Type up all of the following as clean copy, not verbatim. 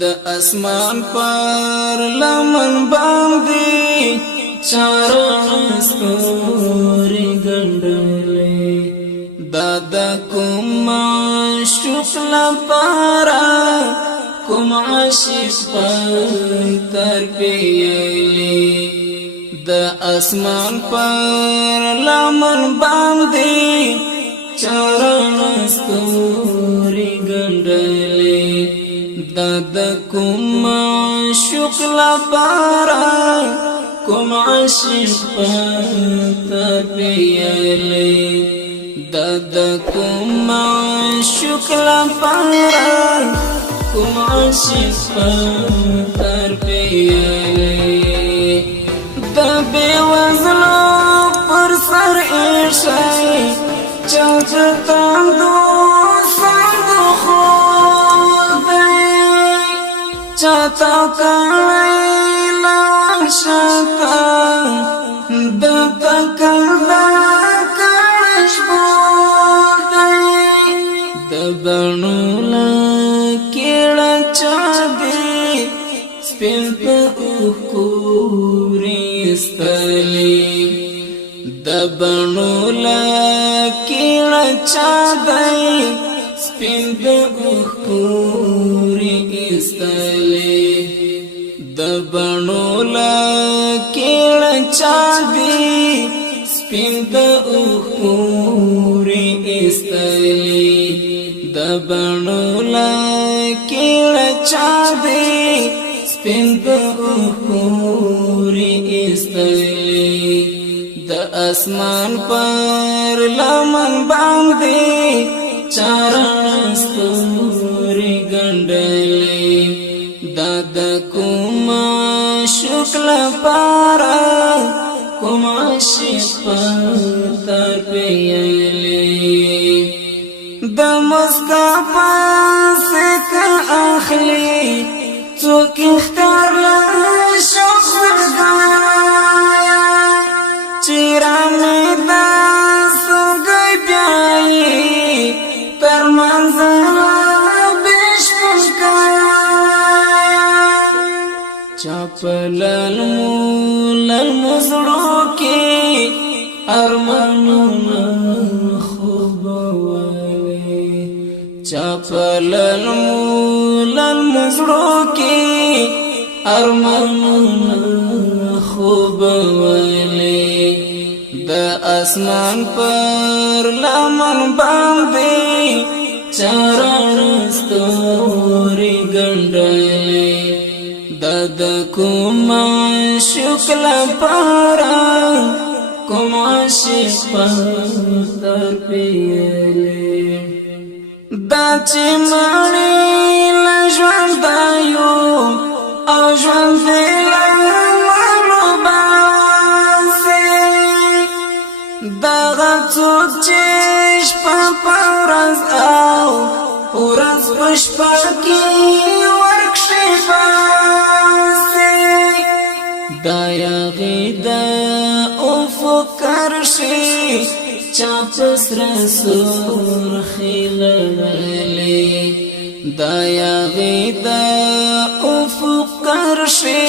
د اسمان پر لمن باندې چاران ستوري ګنډلې دا د کوم عاشق لپاره کوم عاشق تر پیلې د اسمان پر لمن باندې چاران ستوري ګنډلې دا د کوم عاشق لپاره کوم عاشق تر پیلې دا د کوم عاشق لپاره کوم عاشق تر پیلې دا بے وزلو پر سر ایشای چلتا دو سندو خودی چاہتا کلی لانشتا دتا کلدا کلش بودی دبنو لکیڑا چادی سپین پا اخوری استلی دبنو لکیڑا چادی سپین پا اخوری استلی دبنو لکیڑا چادی سپین پا اخوری استلی دبنو لکیڑا چادی سپین پا اخوری استلی د اسمان پر لمن باندې چاران ستوري ګنډلې دا د کوم عاشق لپاره کوم عاشق تر پیلې د مسکا پاسه کا اخلي څوک اختار له شوق ورګایا چیرې مې د سګي بیاي تر منځ بشکایا چاپلل مولل مزړو کې ارمانونه خوب وایي چاپلل مولل مزړو کې ارمانونه خوب وایي د اسمان پر لمن باندې چاران ستوري ګنډلې دا د کوم عاشق لپاره کوم عاشق تر پیلې دا چې مړی له ژونده یو او ژوند دې له مړو باسي دغه څوک چې شپه په ورځ او ورځ په شپه کې ورکشي باسي دا یغې د افق کرشي چا په سره سرخي لړلې دا یغې د افق کرشي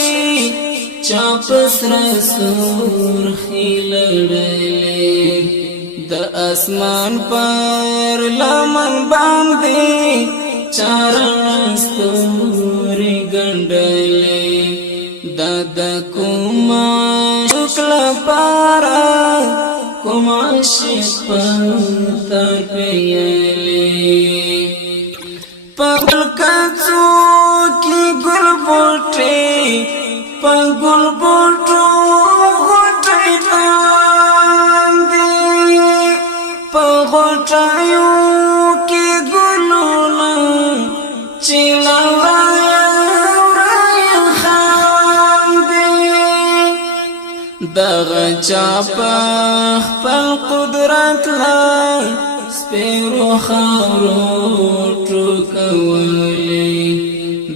چا په سره سرخي لړلې د اسمان پر لمن باندې چاران ستوري ګنډلې دا د کوم عاشق لپاره کوم عاشق تر پیلې پغل کڅو کی ګل بوټي پغل بوټو غټي باندې پغټایو کی ګلونه چیلوای دغه چا په خپل قدرت لا سپیرو خاورو ټوکولې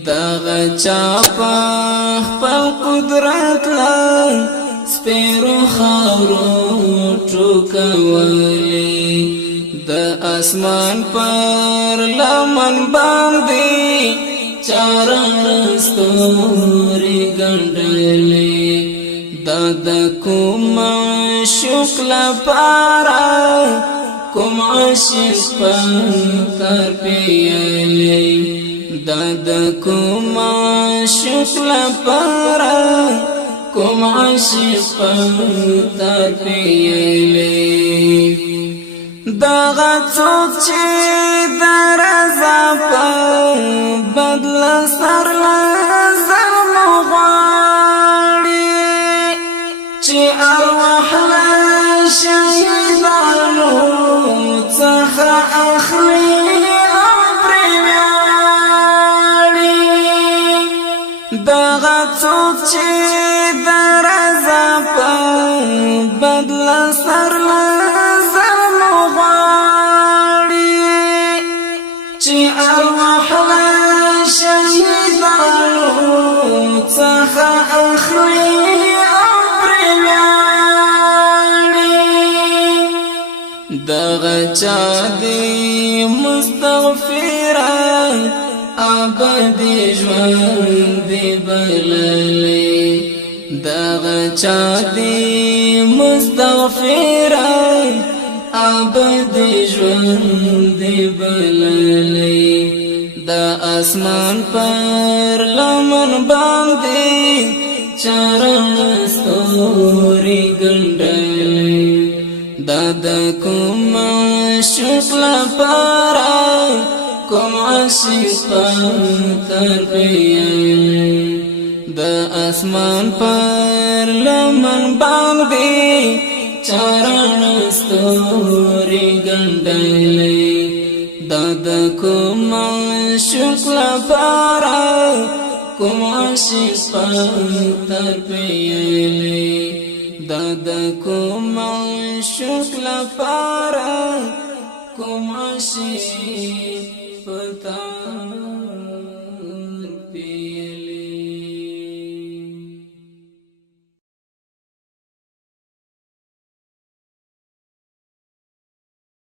دغه چا په خپل قدرت لا سپیرو خاورو ټوکولې د اسمان پر لمن باندې چاران ستوري ګنډلې د کوم شکل پارا کوم عاشق پتر پیلې د کوم شکل پارا کوم عاشق پتر پیلې دغه څوک چې درزا په بدل سر لزر مغواړي چې ارواح له شهیدانو څخه اخلي او پرې ویاړي دغه څوک چې درزا په بدل سر ارواح شهیدانو څخه اخلي او پرې ویاړي دغه چا دی مستغفره ابدي ژوند دی بللې دغه چا دی مستغفره ابدي ژوند دی بللې د اسمان پر لمن باندې چرن ستوري ګنډلې د کوم شکل پارا کوم عاشق تر پیلې د اسمان پر لمن باندې چرن ستوري ګنډلې د کوم شکل پارا کوم عاشق تر پیلې د کوم شکل پارا کوم عاشق